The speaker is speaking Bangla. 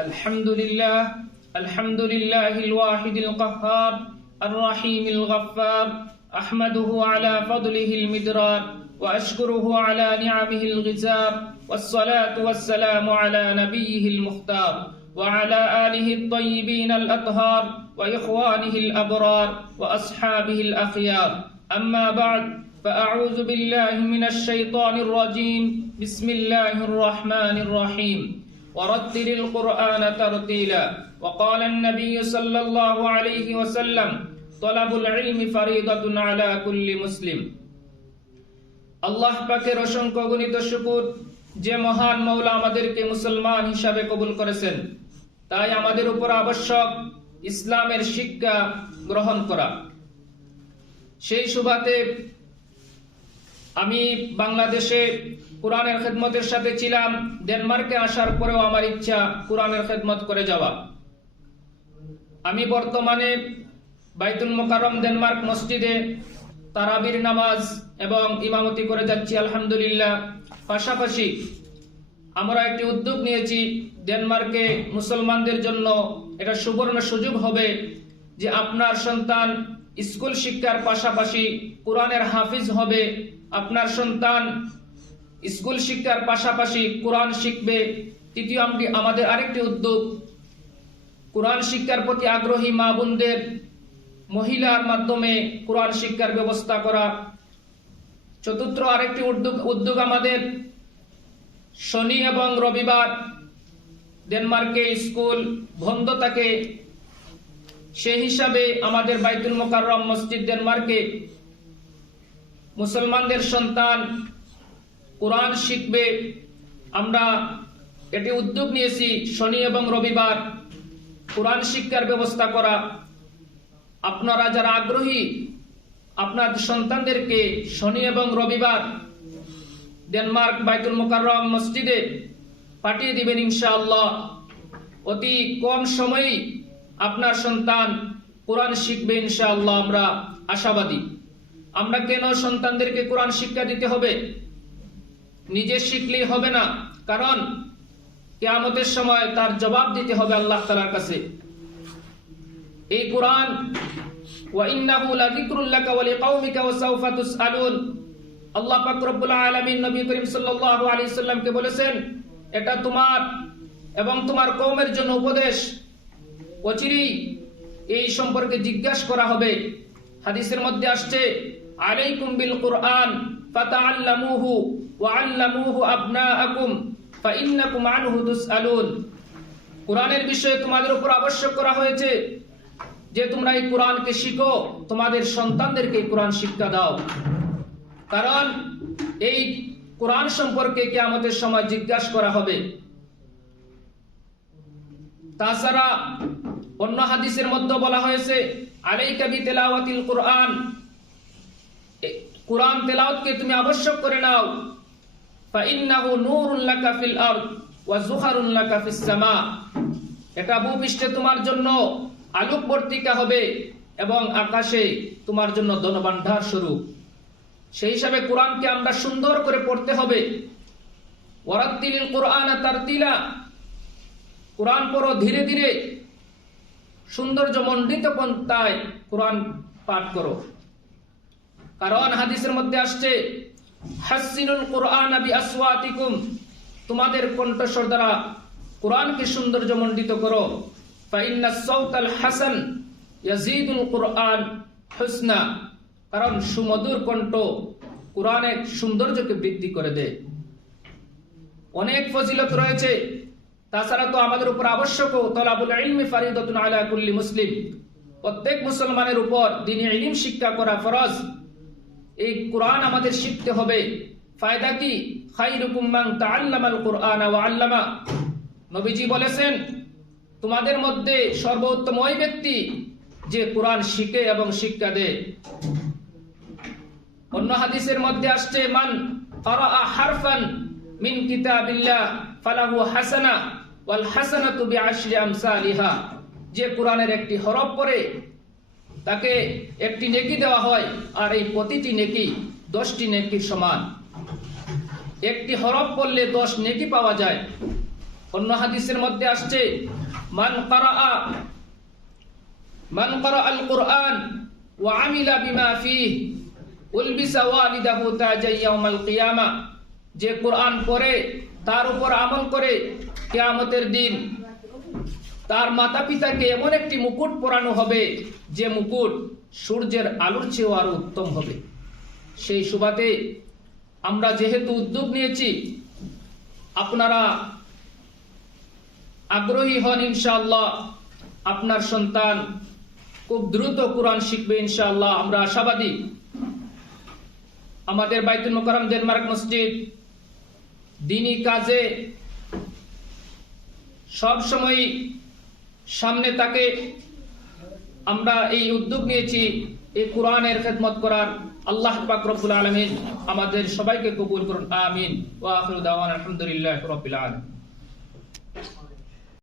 الحمد لله الواحد القهار الرحيم الغفار أحمده على فضله المدرار وأشكره على نعمه الغزار والصلاة والسلام على نبيه المختار وعلى آله الطيبين الأطهار وإخوانه الأبرار وأصحابه الأخيار أما بعد فأعوذ بالله من الشيطان الرجيم بسم الله الرحمن الرحيم ورتل القرآن ترتيلا وقال النبي صلى الله عليه وسلم طلب العلم فريضة على كل مسلم আল্লাহ পাকের অসংখ্য গণিত শুকর যে মহান মওলা আমাদেরকে মুসলমান হিসাবে কবুল করেছেন, তাই আমাদের উপর আবশ্যক ইসলামের শিক্ষা গ্রহণ করা। সেই সুবাদে আমি বাংলাদেশে কোরআনের খেদমতের সাথে ছিলাম। ডেনমার্কে আসার পরেও আমার ইচ্ছা কোরআনের খেদমত করে যাওয়া। আমি বর্তমানে বাইতুল মুকাররম ডেনমার্ক মসজিদে তারাবির নামাজ এবং ইমামতি করে যাচ্ছি, আলহামদুলিল্লাহ। পাশাপাশি আমরা একটি উদ্যোগ নিয়েছি, ডেনমার্কে মুসলমানদের জন্য এটা সুবর্ণ সুযোগ হবে যে আপনার সন্তান স্কুল শিক্ষার পাশাপাশি কোরআনের হাফিজ হবে, আপনার সন্তান স্কুল শিক্ষার পাশাপাশি কোরআন শিখবে। তৃতীয় আমাদের আরেকটি উদ্যোগ, কোরআন শিক্ষার প্রতি আগ্রহী মা বোনদের মহিলার মাধ্যমে কোরআন শিক্ষার ব্যবস্থা করা। চতুর্থ আরেকটি উদ্যোগ আমাদের শনি এবং রবিবার ডেনমার্কে স্কুল বন্ধ থাকে, সেই হিসাবে আমাদের বাইতুল মুকাররম মসজিদ ডেনমার্কে মুসলমানদের সন্তান কোরআন শিখবে। আমরা এটি উদ্যোগ নিয়েছি শনি এবং রবিবার কোরআন শিক্ষার ব্যবস্থা করা। আপনারা যারা আগ্রহী আপনার সন্তানদেরকে শনি এবং রবিবার ডেনমার্ক বাইতুল মুকাররম মসজিদে পাঠিয়ে দিবেন ইনশাআল্লাহ। অতি কম সময়েই আপনার সন্তান কোরআন শিখবে ইনশাআল্লাহ, আমরা আশাবাদী। আমরা কেন সন্তানদেরকে কোরআন শিক্ষা দিতে হবে? নিজে শিখলেই হবে না, কারণ কিয়ামতের সময় তার জবাব দিতে হবে আল্লাহ তাআলার কাছে। এই কোরআন ওয়া ইন্নাহু লাযিকরুল লাকা ওয়া লিকাওমিকা ওয়া সাওফা তুসআলুন, আল্লাহ পাক রব্বুল আলামিন নবী করিম সাল্লাল্লাহু আলাইহি সাল্লামকে বলেছেন এটা তোমার এবং তোমার কওমের জন্য উপদেশ, অচিরেই এই সম্পর্কে জিজ্ঞাসা করা হবে। হাদিসের মধ্যে আসছে আলাইকুম বিল কুরআন ফাতাআল্লামুহু ওয়া আল্লামুহু আবনাআকুম ফাইন্নাকুম আনহু তুসআলুন। কোরআনের বিষয়ে তোমাদের উপর আবশ্যক করা হয়েছে যে তোমরা এই কোরআনকে শিখো, তোমাদের সন্তানদেরকে কোরআন শিক্ষা দাও, কারণ এই কোরআন সম্পর্কে কিয়ামতের সময় জিজ্ঞাসা করা হবে। তাছাড়া অন্য হাদিসের মধ্যে বলা হয়েছে আলাইকা বিতিলাওয়াতিল কুরআন, কোরআন তেলাওয়াতকে তুমি আবশ্যক করে নাও। ফাইন্নাহু নূরুন লাকা ফিল আরদ ওয়া যুহারুন লাকা ফিস সামা, এটা ভূপৃষ্ঠে তোমার জন্য আলোকবর্তিকা হবে এবং আকাশে তোমার জন্য ধনভাণ্ডার স্বরূপ। সেই হিসাবে কোরআনকে আমরা সুন্দর করে পড়তে হবে। ওয়ারাত্তিলিল কুরআনা তারতিলা, কোরআন পড়ো ধীরে ধীরে, সৌন্দর্যমণ্ডিত পন্থায় কোরআন পাঠ করো। কারণ হাদিসের মধ্যে আসছে হাসিনুল কুরআনা বিআসওয়াতিকুম, তোমাদের কণ্ঠস্বর দ্বারা কোরআনকে সৌন্দর্যমণ্ডিত করো। ফাইন্নাস সাওতাল হাসান ইয়াজিদুল কুরআন হুসনা, কারণ সুমধুর কণ্ঠ কোরআনের সৌন্দর্যকে বৃদ্ধি করে দেয়। অনেক ফজিলত রয়েছে। তাছাড়া তো আমাদের উপর আবশ্যক তলাবুল ইলমি ফারিদাতুন আলা কুল্লি মুসলিম, প্রত্যেক মুসলমানের উপর দ্বীনি ইলম শিক্ষা করা ফরজ। এই কোরআন আমাদের শিখতে হবে। ফায়দা কি? খায়রুকুম মান তাআল্লামাল কুরআনা ওয়া আল্লামা, নবীজি বলেছেন তোমাদের মধ্যে সর্বোত্তম ওই ব্যক্তি যে কোরআন শিখে এবং শিক্ষা দেয়। অন্য হাদিসের মধ্যে আসছে মান ক্বারাআ হারফান মিন কিতাবিল্লাহ ফালাহু হাসানা ওয়াল হাসানাতু বিআশরি আমসালিহা, যে কোরআনের একটি হরফ পড়ে তাকে একটি নেকি দেওয়া হয়, আর এই প্রতিটি নেকি 10টি নেকির সমান। একটি হরফ পড়লে 10 নেকি পাওয়া যায়। অন্য হাদিসের মধ্যে আসছে মান কারা আল কুরআন ওয়া আমিলা বিমা ফিহি উলবিসা ওয়ালিদাহু তাজা ইয়াউমাল কিয়ামা, যে কোরআন পড়ে তার উপর আমল করে কিয়ামতের দিন তার মাতা পিতাকে এমন একটি মুকুট পরানো হবে যে মুকুট সূর্যের আলোর চেয়েও আরো উত্তম হবে। সেই সুবাদে আমরা যেহেতু উদ্যোগ নিয়েছি, আপনারা আগ্রহী হন, ইনশাআল্লাহ আপনার সন্তান খুব দ্রুত কোরআন শিখবে ইনশাআল্লাহ, আমরা আশাবাদী। আমাদের বাইতুল মুকাররম ডেনমার্ক মসজিদ দ্বীনি কাজে সব সময় সামনে থাকে। আমরা এই উদ্যোগ নিয়েছি এই কোরআনের খেদমত করার। আল্লাহ পাক রব্বুল আলামিন আমাদের সবাইকে কবুল করুন, আমিন। ওয়া আখিরু দাওয়ানা আলহামদুলিল্লাহি রাব্বিল আলামিন।